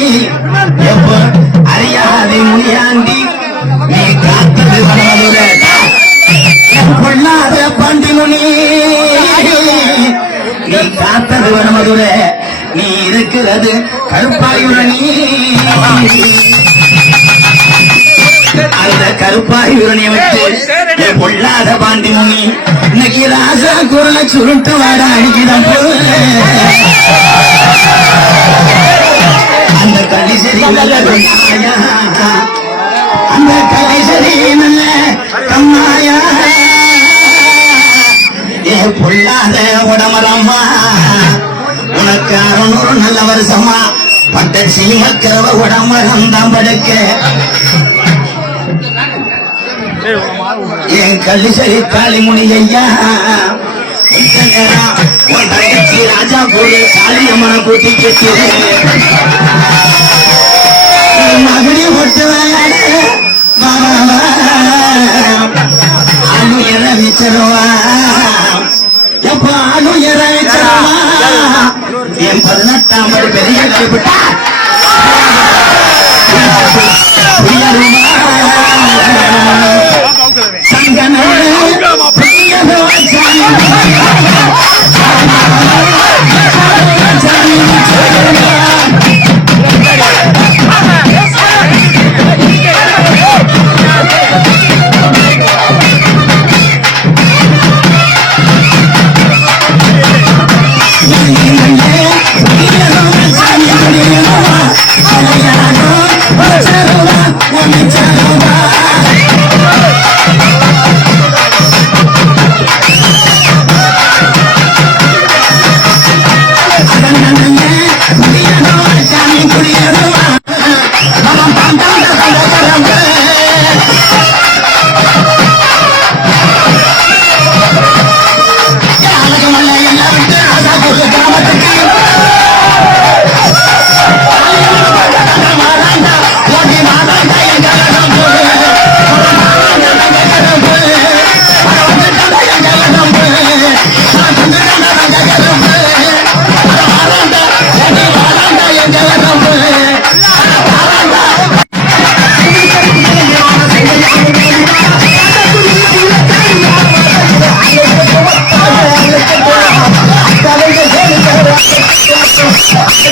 எப்ப அறியாதை முனியாண்டி நீ காத்தது வனமதுரை கொள்ளாத பாண்டி முனி நீ காத்தது வனமதுரை நீ இருக்கிறது கருப்பாயுரணி அந்த கருப்பாயுரணியை வச்சு பொல்லாத பாண்டி முனி இன்னைக்கு ராசா குரலை சுருட்டு வாட அடிக்கிடம் போல. அந்த கலிசரி நல்ல கம்மாயா ஏ பொல்லாத உடமரம்மா உனக்கு அறுநூறு நல்ல வருஷமா பட்ட சீமக்கிறவ உடமரம் தான் படுக்க என் கலிசரி காளிமுனி ஐயா ராஜா போல காளியம்மனை கூட்டி கேட்கிறேன் வச்சிருவா எப்ப என் பதினெட்டாம் படி பெரிய கைப்பட்டா Thank Yeah.